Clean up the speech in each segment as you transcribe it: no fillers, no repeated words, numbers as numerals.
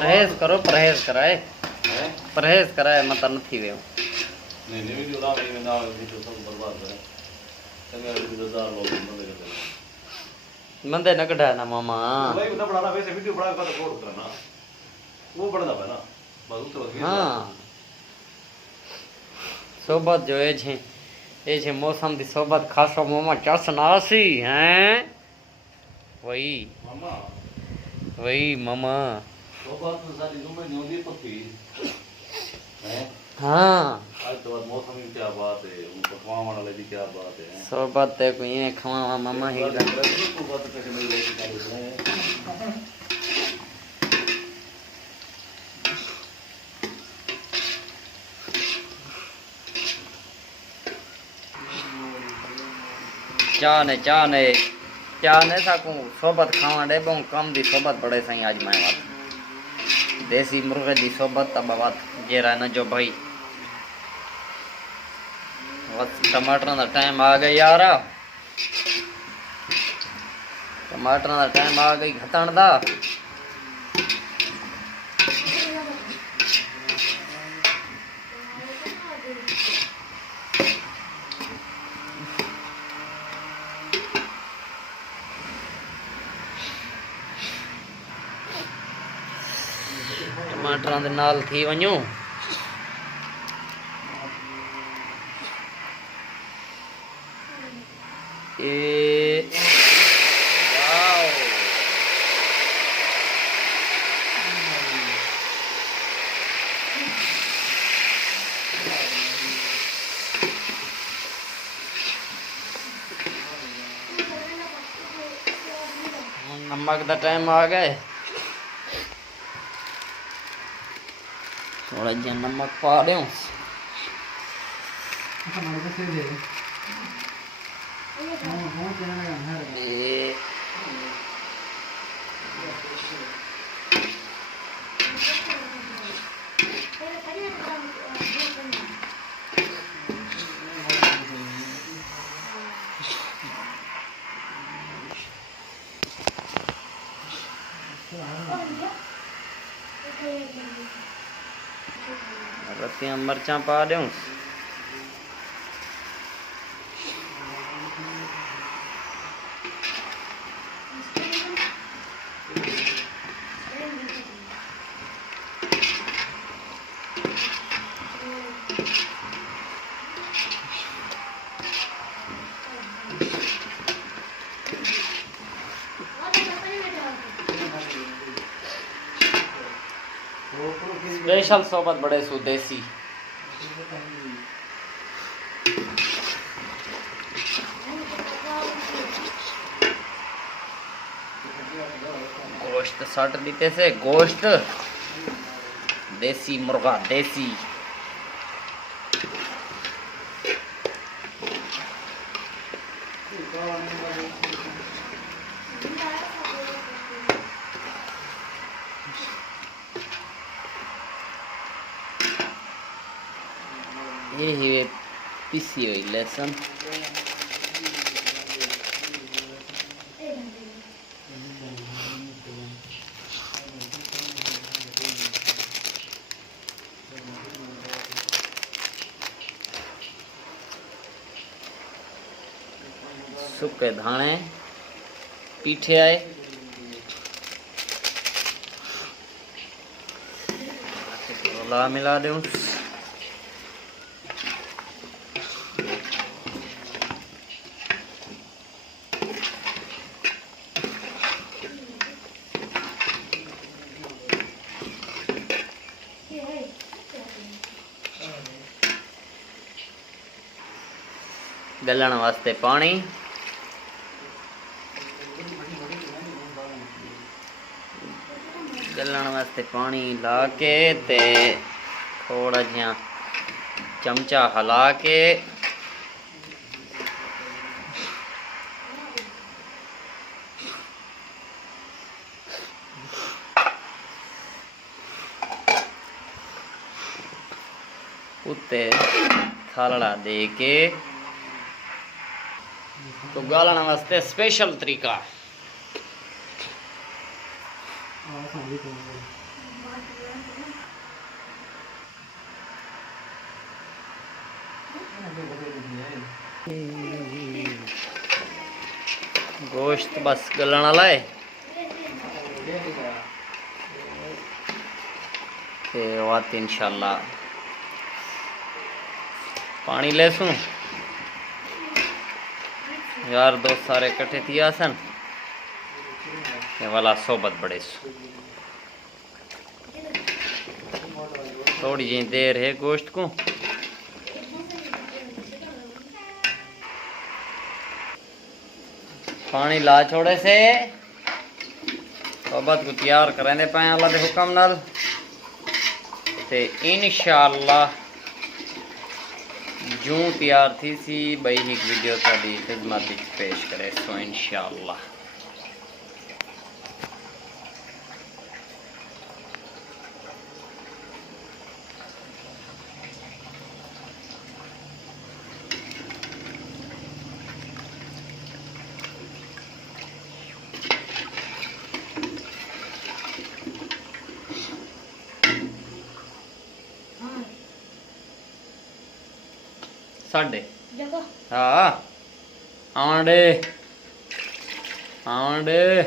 परहेज करो, परहेज कराए, परहेज कराए मत नहीं वे नहीं नहीं वीडियो ला नहीं ना वीडियो सब बर्बाद करे तने वीडियो 1000 लोग बंदे करते मंदे न कढ़ा ना मामा भाई उतना बनाना वैसे वीडियो बना के तो उतरना वो बढ़ना है ना बस उतर हाँ सोबत जो ए छे मौसम दी सोबत खासो मामा चसनासी हैं वही मामा वही मामा सोबत तो सारी जुम्मे नहीं होती पक्की हैं हाँ आज तो बात मौसम की क्या बात है वो पकवान वाले की क्या बात है सोबत ते को ये खवा मामा ही बात कैसे नहीं लेके चल रहे हैं चाह ने सकूं सोबत खावा दे बहु कम दी सोबत बड़े सही आज मैं बात देसी मुर्गे दी सोबत तब बात जेरा न जो भाई बस टमाटर दा टाइम आ गया यार टमाटर दा टाइम आ गई घटण दा टमाटर दे नाल थी वञो ए वाओ नमक दा टाइम आ गए थोड़ा जा नमक पा दूं ए रतियां मरचा पा दूं स्पेशल सोबत बड़े सुदेसी गोश्त सट दीते से गोश्त देसी मुर्गा देसी ये ही पिसी हुई लहसुन सूखे धाने पीठे आए ला मिला दूं गलण वास्ते पानी गलण वास्ते पानी ला के ते थोड़ा जिहा चमचा हला के उत्ते थालड़ा दे के तो गालण वास्ते स्पेशल तरीका गोश्त बस गलण वाला है ते वात इंशाल्लाह पानी लेसू यार दोस्त सारे इकट्ठे थिया सन ये वाला सोबत बड़े सु थोड़ी जी देर है गोश्त को पानी ला छोड़े से सोबत को तैयार करेंदे पे अल्लाह दे हुक्म नाल ते इंशाअल्लाह जूं तैयार थी सी बई एक वीडियो ताड़ी खिदमत विच पेश करे सो इंशाअल्लाह साढ़े हाँ आंडे आंडे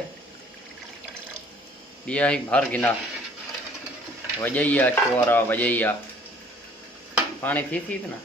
दिया ही भर गिना वजैया छोरा वजैया पानी थी ना